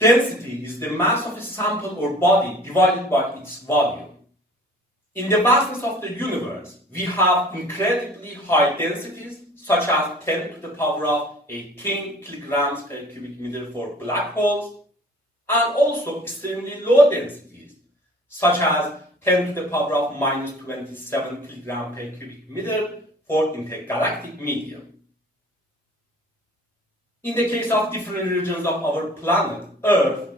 Density is the mass of a sample or body divided by its volume. In the vastness of the universe, we have incredibly high densities, such as 10 to the power of 18 kilograms per cubic meter for black holes, and also extremely low densities, such as 10 to the power of minus 27 kilograms per cubic meter for intergalactic medium. In the case of different regions of our planet, Earth,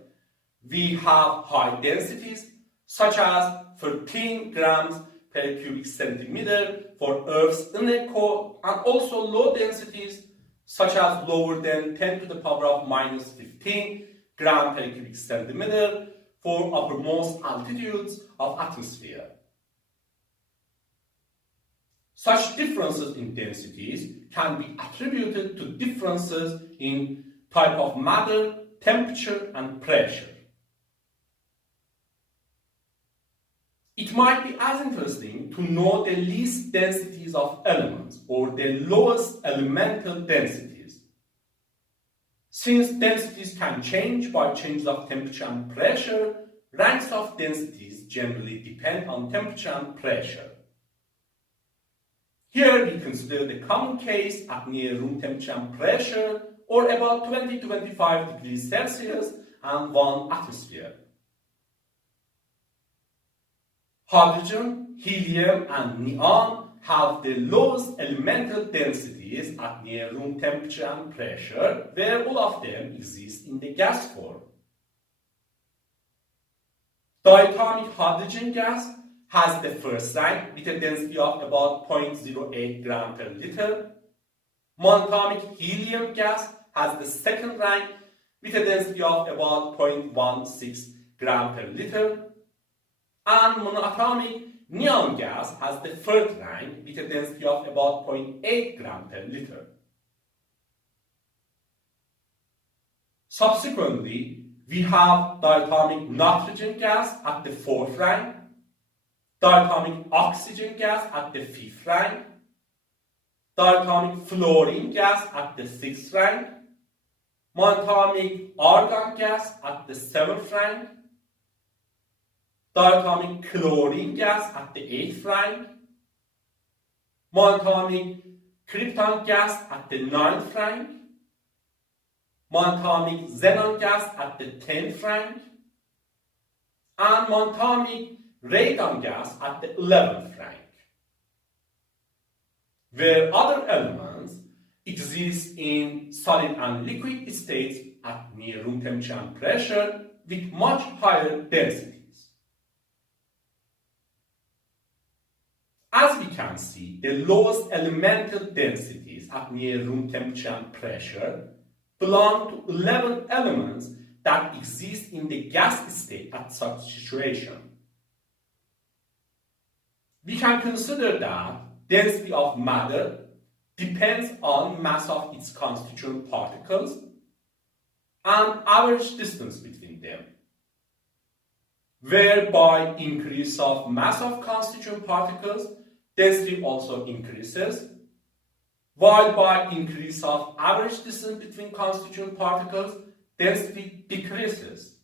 we have high densities, such as 13 grams per cubic centimeter for Earth's inner core, and also low densities, such as lower than 10 to the power of minus 15 gram per cubic centimeter for uppermost altitudes of atmosphere. Such differences in densities can be attributed to differences in type of matter, temperature, and pressure. It might be as interesting to know the least densities of elements or the lowest elemental densities. Since densities can change by changes of temperature and pressure, ranks of densities generally depend on temperature and pressure. Here we consider the common case at near room temperature and pressure, or about 20 to 25 degrees Celsius and 1 atmosphere. Hydrogen, helium, and neon have the lowest elemental densities at near room temperature and pressure, where all of them exist in the gas form. Diatomic hydrogen gas has the first rank with a density of about 0.08 gram per liter. Monatomic helium gas has the second rank with a density of about 0.16 gram per liter. And monoatomic neon gas has the third rank with a density of about 0.8 gram per liter. Subsequently, we have diatomic nitrogen gas at the fourth rank, diatomic oxygen gas at the fifth rank, diatomic fluorine gas at the sixth rank, monatomic argon gas at the seventh rank, diatomic chlorine gas at the 8th rank, monatomic krypton gas at the 9th rank, monatomic xenon gas at the 10th rank, and monatomic radon gas at the 11th rank. Where other elements exist in solid and liquid states at near room temperature and pressure with much higher densities. As we can see, the lowest elemental densities at near room temperature and pressure belong to 11 elements that exist in the gas state at such situation. We can consider that density of matter depends on mass of its constituent particles and average distance between them, whereby increase of mass of constituent particles, density also increases, while by increase of average distance between constituent particles, density decreases.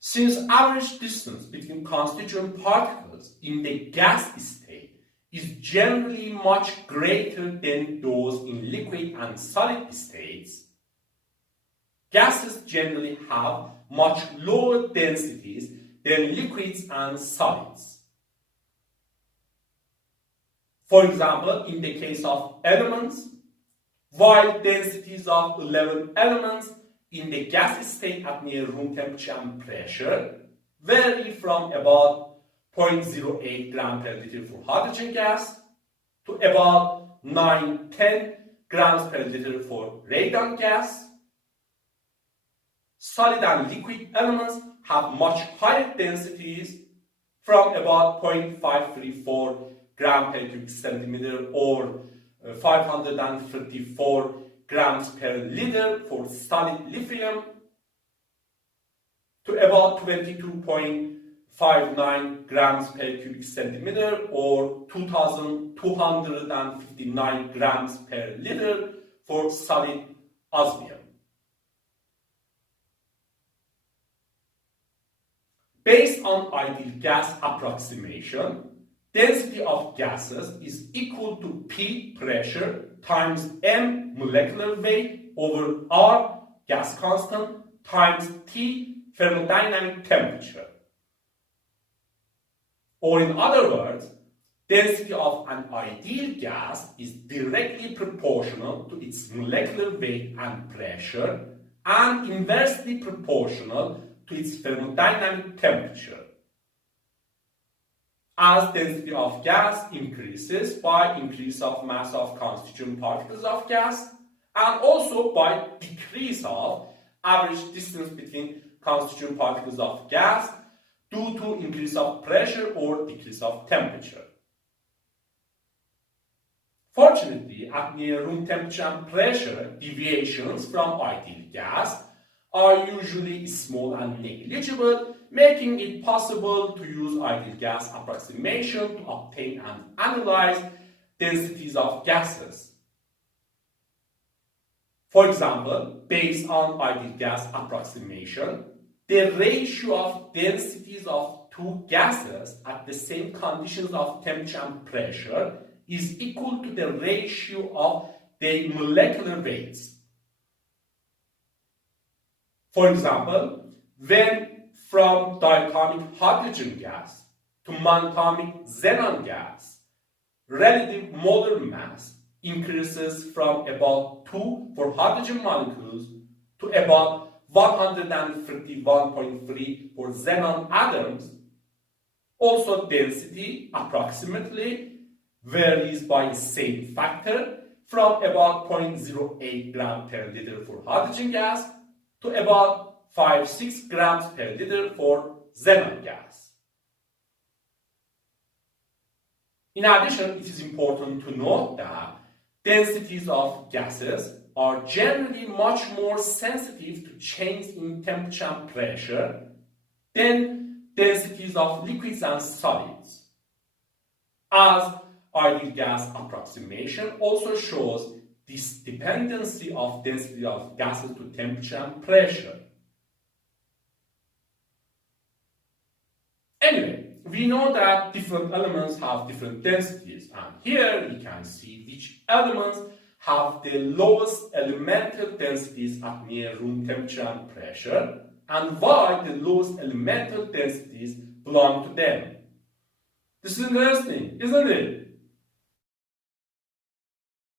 Since average distance between constituent particles in the gas state is generally much greater than those in liquid and solid states, gases generally have much lower densities than liquids and solids. For example, in the case of elements, while densities of 11 elements in the gas state at near room temperature and pressure vary from about 0.08 gram per liter for hydrogen gas to about 9-10 grams per liter for radon gas, solid and liquid elements have much higher densities from about 0.534 gram per cubic centimeter or 534 grams per liter for solid lithium to about 22.59 grams per cubic centimeter or 2,259 grams per liter for solid osmium. Based on ideal gas approximation, density of gases is equal to P pressure times M molecular weight over R gas constant times T thermodynamic temperature. Or in other words, density of an ideal gas is directly proportional to its molecular weight and pressure and inversely proportional to its thermodynamic temperature. As density of gas increases by increase of mass of constituent particles of gas and also by decrease of average distance between constituent particles of gas due to increase of pressure or decrease of temperature. Fortunately, at near room temperature and pressure, deviations from ideal gas are usually small and negligible, making it possible to use ideal gas approximation to obtain and analyze densities of gases. For example, based on ideal gas approximation, the ratio of densities of two gases at the same conditions of temperature and pressure is equal to the ratio of their molecular weights. For example, when from diatomic hydrogen gas to monatomic xenon gas, relative molar mass increases from about 2 for hydrogen molecules to about 131.3 for xenon atoms. Also, density approximately varies by the same factor from about 0.08 gram per liter for hydrogen gas to about 5-6 grams per liter for xenon gas. In addition, it is important to note that densities of gases are generally much more sensitive to change in temperature and pressure than densities of liquids and solids. As ideal gas approximation also shows this dependency of density of gases to temperature and pressure. Anyway, we know that different elements have different densities, and here we can see which elements have the lowest elemental densities at near room temperature and pressure, and why the lowest elemental densities belong to them. This is interesting, isn't it?